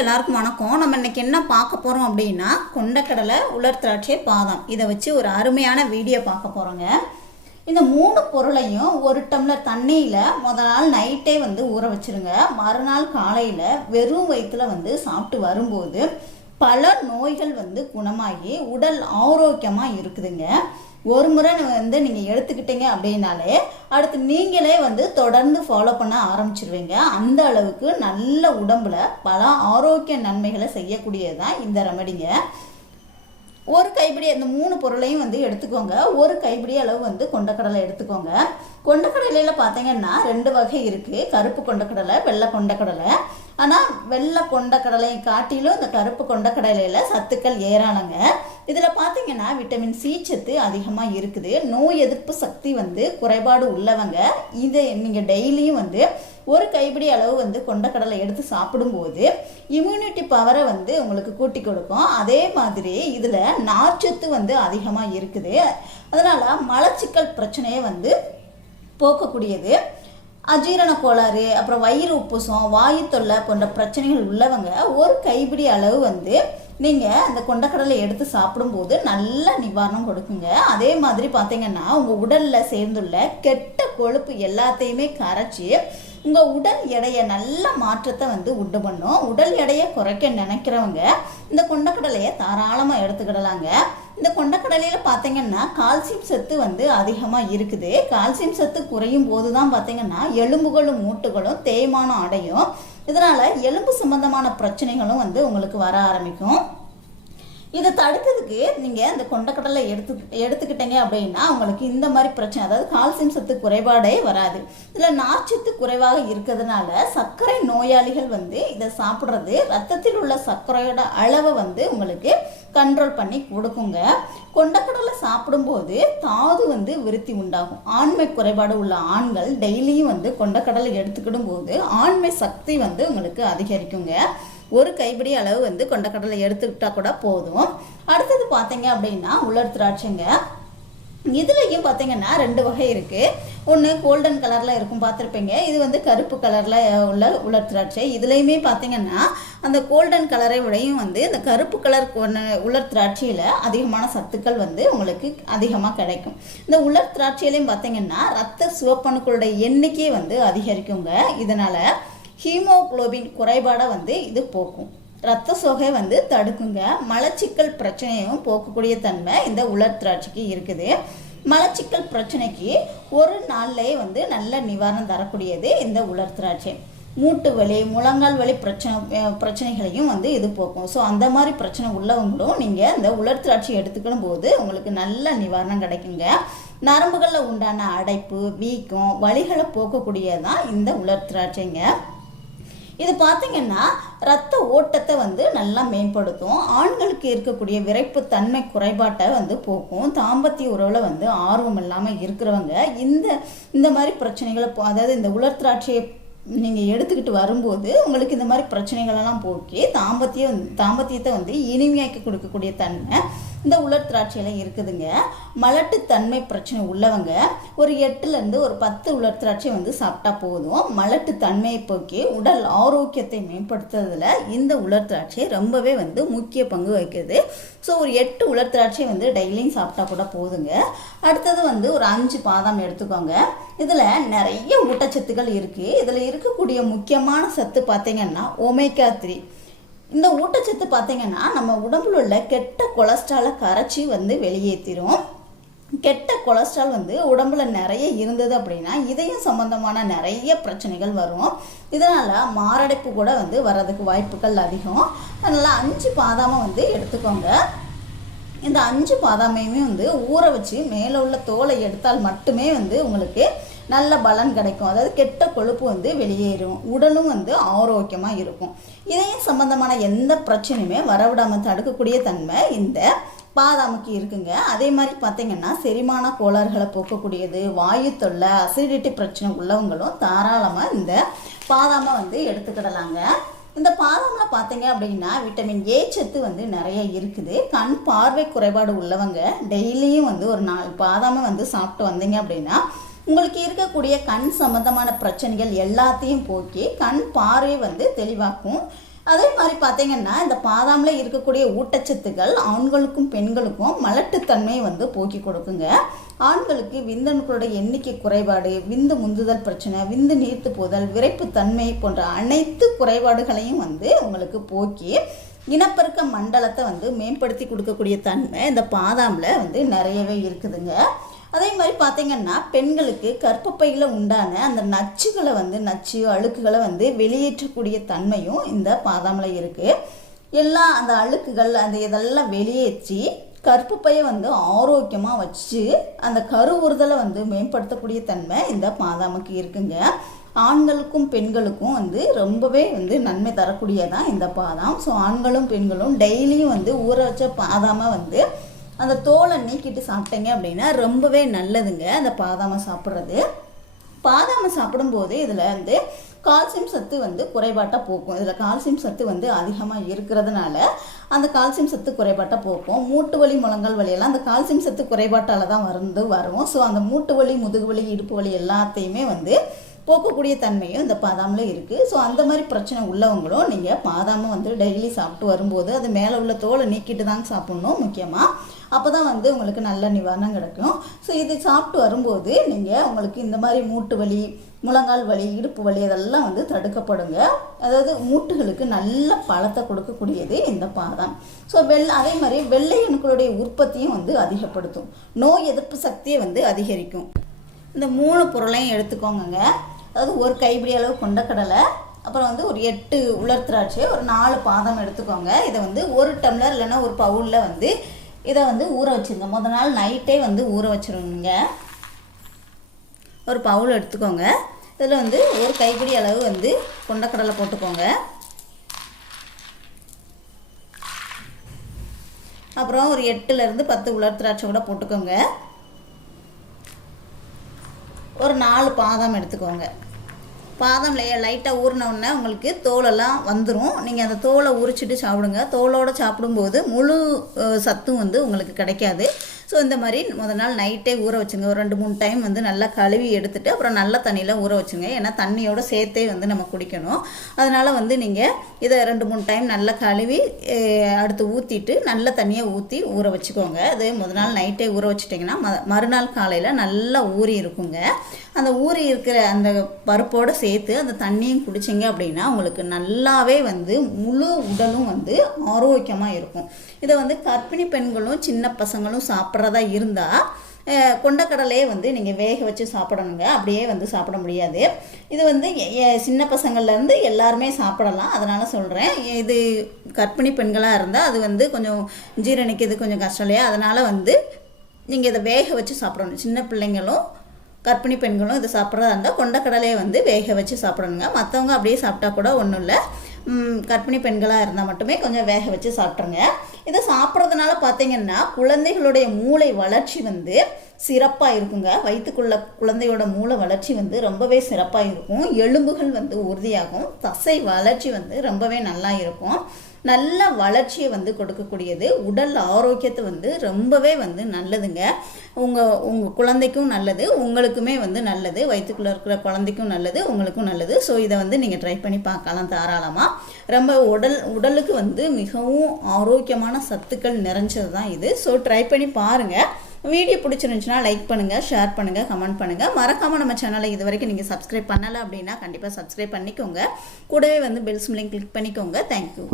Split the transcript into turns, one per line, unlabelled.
எல்லாருக்கும் வணக்கம். நம்ம இன்னைக்கு என்ன பார்க்க போகிறோம் அப்படின்னா கொண்டக்கடலை உலர் திராட்சை பாதாம். இதை வச்சு ஒரு அருமையான வீடியோ பார்க்க போகிறோங்க இந்த மூணு பொருளையும் ஒரு டம்ளர் தண்ணியில் முதல் நாள் நைட்டே வந்து ஊற வச்சிருங்க. மறுநாள் காலையில் வெறும் வயிற்றுல வந்து சாப்பிட்டு வரும்போது பல நோய்கள் வந்து குணமாகி உடல் ஆரோக்கியமாக இருக்குதுங்க. ஒரு முறை வந்து நீங்கள் எடுத்துக்கிட்டீங்க அப்படின்னாலே அடுத்து நீங்களே வந்து தொடர்ந்து ஃபாலோ பண்ண ஆரம்பிச்சிருவீங்க. அந்த அளவுக்கு நல்ல உடம்புல பல ஆரோக்கிய நன்மைகளை செய்யக்கூடியது தான் இந்த ரெமடிங்க. ஒரு கைப்பிடி அந்த மூணு பொருளையும் வந்து எடுத்துக்கோங்க. ஒரு கைப்பிடி அளவு வந்து கொண்டக்கடலை எடுத்துக்கோங்க. கொண்டக்கடலையில் பார்த்தீங்கன்னா ரெண்டு வகை இருக்குது கருப்பு கொண்டக்கடலை வெள்ளை கொண்டக்கடலை. ஆனால் வெள்ளை கொண்டக்கடலையும் காட்டிலும் இந்த கருப்பு கொண்டக்கடலையில் சத்துக்கள் ஏராளங்க. இதில் பார்த்தீங்கன்னா விட்டமின் சி சத்து அதிகமாக இருக்குது. நோய் எதிர்ப்பு சக்தி வந்து குறைபாடு உள்ளவங்க இதை நீங்கள் டெய்லியும் வந்து ஒரு கைப்பிடி அளவு வந்து கொண்டக்கடலை எடுத்து சாப்பிடும்போது இம்யூனிட்டி பவரை வந்து உங்களுக்கு கூட்டி கொடுக்கும். அதே மாதிரி இதில் நார்ச்சத்து வந்து அதிகமாக இருக்குது. அதனால் மலச்சிக்கல் பிரச்சனையை வந்து போக்கக்கூடியது. அஜீரண கோளாறு அப்புறம் வயிறு உப்புசம் வாயு தொல்லை போன்ற பிரச்சனைகள் உள்ளவங்க ஒரு கைப்பிடி அளவு வந்து நீங்கள் அந்த கொண்டக்கடலை எடுத்து சாப்பிடும்போது நல்ல நிவாரணம் கொடுக்குங்க. அதே மாதிரி பார்த்தீங்கன்னா உங்கள் உடலில் சேர்ந்துள்ள கெட்ட கொழுப்பு எல்லாத்தையுமே கரைச்சி உங்கள் உடல் எடையை நல்ல மாற்றத்தை வந்து உண்டு பண்ணும். உடல் எடையை குறைக்க நினைக்கிறவங்க இந்த கொண்டக்கடலையை தாராளமாக எடுத்துக்கிடலாங்க. இந்த கொண்டக்கடலையில் பார்த்தீங்கன்னா கால்சியம் சத்து வந்து அதிகமாக இருக்குது. கால்சியம் சத்து குறையும் போது தான் பார்த்தீங்கன்னா எலும்புகளும் மூட்டுகளும் தேய்மானம் அடையும். இதனால் எலும்பு சம்பந்தமான பிரச்சனைகளும் வந்து உங்களுக்கு வர ஆரம்பிக்கும். இதை தடுக்கிறதுக்கு நீங்கள் இந்த கொண்டக்கடலை எடுத்து எடுத்துக்கிட்டீங்க அப்படின்னா உங்களுக்கு இந்த மாதிரி பிரச்சனை அதாவது கால்சியம் சத்து குறைபாடே வராது. இதில் நார்ச்சத்து குறைவாக இருக்கிறதுனால சர்க்கரை நோயாளிகள் வந்து இதை சாப்பிட்றது ரத்தத்தில் உள்ள சர்க்கரையோட அளவை வந்து உங்களுக்கு கண்ட்ரோல் பண்ணி கொடுக்குங்க. கொண்டக்கடலை சாப்பிடும்போது தாது வந்து விருத்தி உண்டாகும். ஆண்மை குறைபாடு உள்ள ஆண்கள் டெய்லியும் வந்து கொண்டக்கடலை எடுத்துக்கிடும் போது ஆண்மை சக்தி வந்து உங்களுக்கு அதிகரிக்குங்க. ஒரு கைப்பிடி அளவு வந்து கொண்டக்கடலை எடுத்துக்கிட்டா கூட போதும். அடுத்தது பார்த்தீங்க அப்படின்னா உலர் திராட்சைங்க. இதுலேயும் பார்த்தீங்கன்னா ரெண்டு வகை இருக்குது ஒன்று கோல்டன் கலரில் இருக்கும் பார்த்துருப்பீங்க இது வந்து கருப்பு கலரில் உள்ள உலர் திராட்சை. இதுலேயுமே பார்த்தீங்கன்னா அந்த கோல்டன் கலரை விடையும் வந்து இந்த கருப்பு கலர் உலர் திராட்சையில் அதிகமான சத்துக்கள் வந்து உங்களுக்கு அதிகமாக கிடைக்கும். இந்த உலர் திராட்சையிலையும் பார்த்தீங்கன்னா ரத்த சிவப்பணுக்களுடைய எண்ணிக்கையை வந்து அதிகரிக்குங்க. இதனால் ஹீமோகுளோபின் குறைபாடை வந்து இது போக்கும். ரத்த சோகை வந்து தடுக்குங்க. மலச்சிக்கல் பிரச்சனையும் போக்கக்கூடிய தன்மை இந்த உலர் திராட்சைக்கு இருக்குது. மலச்சிக்கல் பிரச்சனைக்கு ஒரு நாள்லேயே வந்து நல்ல நிவாரணம் தரக்கூடியது இந்த உலர் திராட்சை. மூட்டு வலி முழங்கால் வலி பிரச்சனை பிரச்சனைகளையும் வந்து இது போக்கும். ஸோ அந்த மாதிரி பிரச்சனை உள்ளவங்களும் நீங்கள் இந்த உலர் திராட்சை எடுத்துக்கணும் போது உங்களுக்கு நல்ல நிவாரணம் கிடைக்குங்க. நரம்புகளில் உண்டான அடைப்பு வீக்கம் வலிகளை போக்கக்கூடியதான் இந்த உலர் திராட்சைங்க. இது பார்த்தீங்கன்னா ரத்த ஓட்டத்தை வந்து நல்லா மேம்படுத்தும். ஆண்களுக்கு இருக்கக்கூடிய விரைப்பு தன்மை குறைபாட்டை வந்து போக்கும். தாம்பத்திய உறவில் வந்து ஆர்வம் இல்லாமல் இருக்கிறவங்க இந்த இந்த மாதிரி பிரச்சனைகளை அதாவது இந்த உலர் திராட்சையை நீங்கள் எடுத்துக்கிட்டு வரும்போது உங்களுக்கு இந்த மாதிரி பிரச்சனைகளெல்லாம் போக்கி தாம்பத்தியம் தாம்பத்தியத்தை வந்து இனிமையாக்கி கொடுக்கக்கூடிய தன்மை இந்த உலர் திராட்சையில் இருக்குதுங்க. மலட்டு தன்மை பிரச்சனை உள்ளவங்க ஒரு எட்டுலேருந்து ஒரு பத்து உலர் திராட்சை வந்து சாப்பிட்டா போதும். மலட்டு தன்மையை போக்கி உடல் ஆரோக்கியத்தை மேம்படுத்துறதுல இந்த உலர் திராட்சை ரொம்பவே வந்து முக்கிய பங்கு வகிக்குது. ஸோ ஒரு எட்டு உலர் திராட்சை வந்து டெய்லியும் சாப்பிட்டா கூட போதுங்க. அடுத்தது வந்து ஒரு அஞ்சு பாதாம் எடுத்துக்கோங்க. இதில் நிறைய ஊட்டச்சத்துக்கள் இருக்குது இதில் இருக்கக்கூடிய முக்கியமான சத்து பார்த்திங்கன்னா ஒமேகா த்ரீ. இந்த ஊட்டச்சத்து பார்த்தீங்கன்னா நம்ம உடம்புல உள்ள கெட்ட கொலஸ்ட்ராலை கரைச்சி வந்து வெளியேற்றிடும் கெட்ட கொலஸ்ட்ரால் வந்து உடம்புல நிறைய இருந்தது அப்படின்னா இதயம் சம்பந்தமான நிறைய பிரச்சனைகள் வரும். இதனால் மாரடைப்பு கூட வந்து வர்றதுக்கு வாய்ப்புகள் அதிகம். அதனால் அஞ்சு பாதாமை வந்து எடுத்துக்கோங்க. இந்த அஞ்சு பாதாமையுமே வந்து ஊற வச்சு மேலே உள்ள தோலை எடுத்தால் மட்டுமே வந்து உங்களுக்கு நல்ல பலன் கிடைக்கும். அதாவது கெட்ட கொழுப்பு வந்து வெளியேறும். உடலும் வந்து ஆரோக்கியமாக இருக்கும். இதயம் சம்பந்தமான எந்த பிரச்சனையுமே வரவிடாமல் தடுக்கக்கூடிய தன்மை இந்த பாதாமுக்கு இருக்குங்க. அதே மாதிரி பார்த்தீங்கன்னா செரிமான கோளாறுகளை போக்கக்கூடியது வாயு தொல்லை அசிடிட்டி பிரச்சனை உள்ளவங்களும் தாராளமாக இந்த பாதாமை வந்து எடுத்துக்கிடலாங்க. இந்த பாதாமில் பார்த்தீங்க அப்படின்னா விட்டமின் ஏ சத்து வந்து நிறைய இருக்குது. கண் பார்வை குறைபாடு உள்ளவங்க டெய்லியும் வந்து ஒரு நாள் பாதாமை வந்து சாப்பிட்டு வந்தீங்க அப்படின்னா உங்களுக்கு இருக்கக்கூடிய கண் சம்பந்தமான பிரச்சனைகள் எல்லாத்தையும் போக்கி கண் பார்வை வந்து தெளிவாக்கும். அதே மாதிரி பார்த்தீங்கன்னா இந்த பாதாமில் இருக்கக்கூடிய ஊட்டச்சத்துக்கள் ஆண்களுக்கும் பெண்களுக்கும் மலட்டுத்தன்மையை வந்து போக்கி கொடுக்குங்க. ஆண்களுக்கு விந்தணுக்களோட எண்ணிக்கை குறைபாடு விந்து முந்துதல் பிரச்சனை விந்து நீர்த்து போதல் விரைப்புத்தன்மை போன்ற அனைத்து குறைபாடுகளையும் வந்து உங்களுக்கு போக்கி இனப்பெருக்க மண்டலத்தை வந்து மேம்படுத்தி கொடுக்கக்கூடிய தன்மை இந்த பாதாமில் வந்து நிறையவே இருக்குதுங்க. அதே மாதிரி பார்த்தீங்கன்னா பெண்களுக்கு கற்பப்பையில் உண்டான அந்த நச்சுகளை வந்து நச்சு அழுக்குகளை வந்து வெளியேற்றக்கூடிய தன்மையும் இந்த பாதாமில் இருக்குது எல்லா அந்த அழுக்குகள் அந்த இதெல்லாம் வெளியேற்றி கர்ப்பப்பையை வந்து ஆரோக்கியமாக வச்சு அந்த கருவுறுதலை வந்து மேம்படுத்தக்கூடிய தன்மை இந்த பாதாமுக்கு இருக்குங்க. ஆண்களுக்கும் பெண்களுக்கும் வந்து ரொம்பவே வந்து நன்மை தரக்கூடியதான் இந்த பாதாம். ஸோ ஆண்களும் பெண்களும் டெய்லியும் வந்து ஊற வச்ச பாதாமை வந்து அந்த தோலை நீக்கிட்டு சாப்பிட்டீங்க அப்படின்னா ரொம்பவே நல்லதுங்க. அந்த பாதாமை சாப்பிட்றது. பாதாமை சாப்பிடும்போது இதில் வந்து கால்சியம் சத்து வந்து குறைபாட்டாக போக்கும் இதில் கால்சியம் சத்து வந்து அதிகமாக இருக்கிறதுனால அந்த கால்சியம் சத்து குறைபாட்டாக போக்கும் மூட்டு வலி முழங்கால் வலியெல்லாம் அந்த கால்சியம் சத்து குறைபாட்டால் தான் வந்து வரும். ஸோ அந்த மூட்டு வலி முதுகு வலி இடுப்பு வலி எல்லாத்தையுமே வந்து போக்கக்கூடிய தன்மையும் இந்த பாதாமில் இருக்குது ஸோ அந்த மாதிரி பிரச்சனை உள்ளவங்களும் நீங்கள் பாதாமை வந்து டெய்லி சாப்பிட்டு வரும்போது அது மேலே உள்ள தோலை நீக்கிட்டு தாங்க சாப்பிட்ணும் முக்கியமாக அப்போ தான் வந்து உங்களுக்கு நல்ல நிவாரணம் கிடைக்கும். ஸோ இது சாப்பிட்டு வரும்போது நீங்கள் உங்களுக்கு இந்த மாதிரி மூட்டு வலி முழங்கால் வலி இடுப்பு வலி இதெல்லாம் வந்து தடுக்கப்படுங்க. அதாவது மூட்டுகளுக்கு நல்ல பழத்தை கொடுக்கக்கூடியது இந்த பாதாம். ஸோ வெள் அதே மாதிரி வெள்ளை அணுக்களுடைய உற்பத்தியும் வந்து அதிகப்படுத்தும். நோய் எதிர்ப்பு சக்தியை வந்து அதிகரிக்கும். இந்த மூணு பொருளையும் எடுத்துக்கோங்க அதாவது ஒரு கைப்பிடி அளவு கொண்டக்கடலை அப்புறம் வந்து ஒரு எட்டு உலர் திராட்சை ஒரு நாலு பாதம் எடுத்துக்கோங்க. இதை வந்து ஒரு டம்ளர் இல்லைன்னா ஒரு பவுலில் வந்து இதை வந்து ஊற வச்சுருங்க. முத நாள் நைட்டே வந்து ஊற வச்சுருங்க. ஒரு பவுல் எடுத்துக்கோங்க. இதில் வந்து ஒரு கைப்பிடி அளவு வந்து கொண்டக்கடலை போட்டுக்கோங்க. அப்புறம் ஒரு எட்டுலேருந்து பத்து உலர் திராட்சை கூட போட்டுக்கோங்க. ஒரு நாலு பாதாம் எடுத்துக்கோங்க. பாதம் லைட்டாக ஊறினவுடனே உங்களுக்கு தோலெல்லாம் வந்துடும் நீங்கள் அந்த தோலை உரிச்சிட்டு சாப்பிடுங்க. தோலோடு சாப்பிடும்போது முழு சத்தும் வந்து உங்களுக்கு கிடைக்காது. ஸோ இந்த மாதிரி முதல் நாள் நைட்டே ஊற வச்சுங்க. ஒரு ரெண்டு மூணு டைம் வந்து நல்லா கழுவி எடுத்துட்டு அப்புறம் நல்ல தண்ணியில் ஊற வச்சுங்க. ஏன்னா தண்ணியோட சேர்த்தே வந்து நம்ம குடிக்கணும். அதனால் வந்து நீங்கள் இதை ரெண்டு மூணு டைம் நல்லா கழுவி அடுத்து ஊற்றிட்டு நல்ல தண்ணியை ஊற்றி ஊற வச்சுக்கோங்க. அது முத நாள் நைட்டே ஊற வச்சிட்டிங்கன்னா ம மறுநாள் காலையில் நல்லா ஊறி இருக்குங்க. அந்த ஊறி இருக்கிற அந்த பருப்போடு சேர்த்து அந்த தண்ணியும் குடிச்சிங்க அப்படின்னா உங்களுக்கு நல்லாவே வந்து முழு உடலும் வந்து ஆரோக்கியமாக இருக்கும். இதை வந்து கர்ப்பிணி பெண்களும் சின்ன பசங்களும் சாப்பிட்றதா இருந்தால் கொண்டக்கடலையே வந்து நீங்கள் வேக வச்சு சாப்பிடணுங்க. அப்படியே வந்து சாப்பிட முடியாது. இது வந்து எ- சின்ன பசங்கள்லேருந்து எல்லாருமே சாப்பிடலாம். அதனால் சொல்கிறேன் இது கர்ப்பிணி பெண்களாக இருந்தால் அது வந்து கொஞ்சம் ஜீரணிக்கிறது கொஞ்சம் கஷ்டம் இல்லையா? அதனால் வந்து நீங்கள் இதை வேக வச்சு சாப்பிடணும். சின்ன பிள்ளைங்களும் கர்ப்பிணி பெண்களும் இதை சாப்பிட்றதா இருந்தால் கொண்டக்கடலையை வந்து வேக வச்சு சாப்பிடணுங்க. மற்றவங்க அப்படியே சாப்பிட்டா கூட ஒன்றும் இல்லை. கர்ப்பிணி பெண்களாக இருந்தால் மட்டுமே கொஞ்சம் வேக வச்சு சாப்பிட்ருங்க. இதை சாப்பிட்றதுனால பார்த்தீங்கன்னா குழந்தைகளுடைய மூளை வளர்ச்சி வந்து சிறப்பாக இருக்குங்க. வயிற்றுக்குள்ள குழந்தையோட மூளை வளர்ச்சி வந்து ரொம்பவே சிறப்பாக இருக்கும். எலும்புகள் வந்து உறுதியாகும். தசை வளர்ச்சி வந்து ரொம்பவே நல்லா இருக்கும். நல்ல வளர்ச்சியை வந்து கொடுக்கக்கூடியது. உடல் ஆரோக்கியத்தை வந்து ரொம்பவே வந்து நல்லதுங்க. உங்கள் உங்கள் குழந்தைக்கும் நல்லது உங்களுக்குமே வந்து நல்லது வயிற்றுக்குள்ளே இருக்கிற குழந்தைக்கும் நல்லது உங்களுக்கும் நல்லது. ஸோ இதை வந்து நீங்கள் ட்ரை பண்ணி பார்க்கலாம் தாராளமாக ரொம்ப உடல் உடலுக்கு வந்து மிகவும் ஆரோக்கியமான சத்துக்கள் நிறைஞ்சது தான் இது. ஸோ ட்ரை பண்ணி பாருங்கள் வீடியோ பிடிச்சிருந்துச்சுன்னா லைக் பண்ணுங்கள் ஷேர் பண்ணுங்கள் கமெண்ட் பண்ணுங்கள் மறக்காமல் நம்ம சேனலை இது வரைக்கும் நீங்கள் சப்ஸ்கிரைப் பண்ணலை அப்படின்னா கண்டிப்பாக சப்ஸ்கிரைப் பண்ணிக்கோங்க. கூடவே வந்து பெல்ஸ் சிம்லையும் கிளிக் பண்ணிக்கோங்க. Thank you